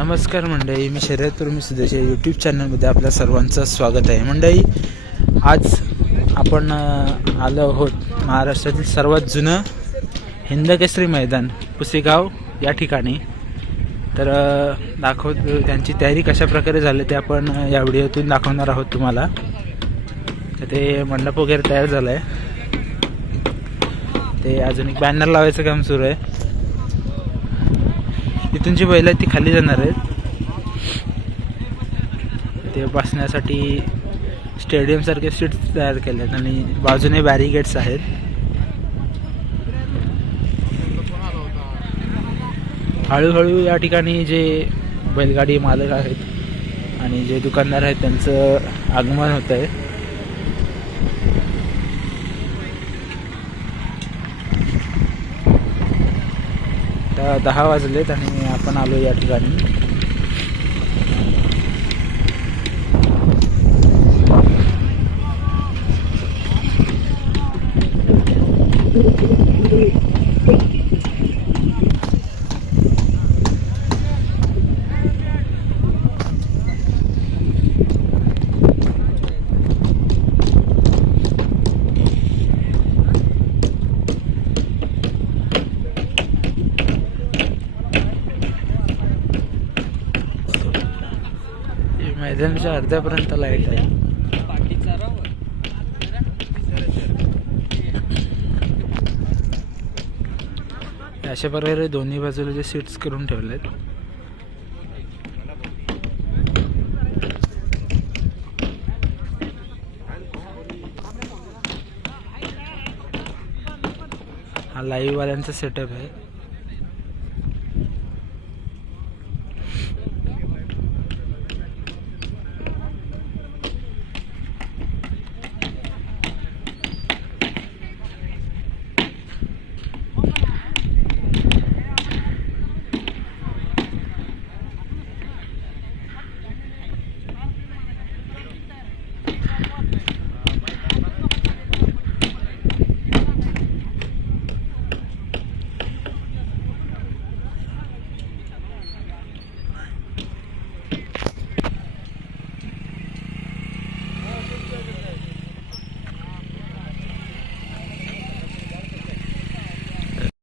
नमस्कार मंडळी, मी शर्यतप्रेमी सुदेश या यूट्यूब चॅनलमध्ये आपल्या सर्वांचं स्वागत आहे. मंडळी, आज आपण आलो आहोत महाराष्ट्रातील सर्वात जुनं हिंदकेसरी मैदान पुसेगाव या ठिकाणी. तर दाखवतो त्यांची तयारी कशा प्रकारे झाली ते आपण या व्हिडिओतून दाखवणार आहोत तुम्हाला. तर ते मंडप वगैरे तयार झालं आहे, ते अजून एक बॅनर लावायचं काम सुरू आहे. तिथून जी बैल आहेत ती खाली जाणार आहेत. ते बसण्यासाठी स्टेडियम सारखे सीट्स तयार केले आहेत आणि बाजूने बॅरिकेड्स आहेत. हळूहळू या ठिकाणी जे बैलगाडी मालक आहेत आणि जे दुकानदार आहेत त्यांचं आगमन होत आहे. आता 10 वाजलेत आणि आपण आलो या ठिकाणी. मैदानाच्या अर्ध्यापर्यंत लाईट आहे. अशा प्रकारे दोन्ही बाजूला जे सीट्स करून ठेवले आहेत. हा लाईव्ह वाल्यांचा सेटअप आहे.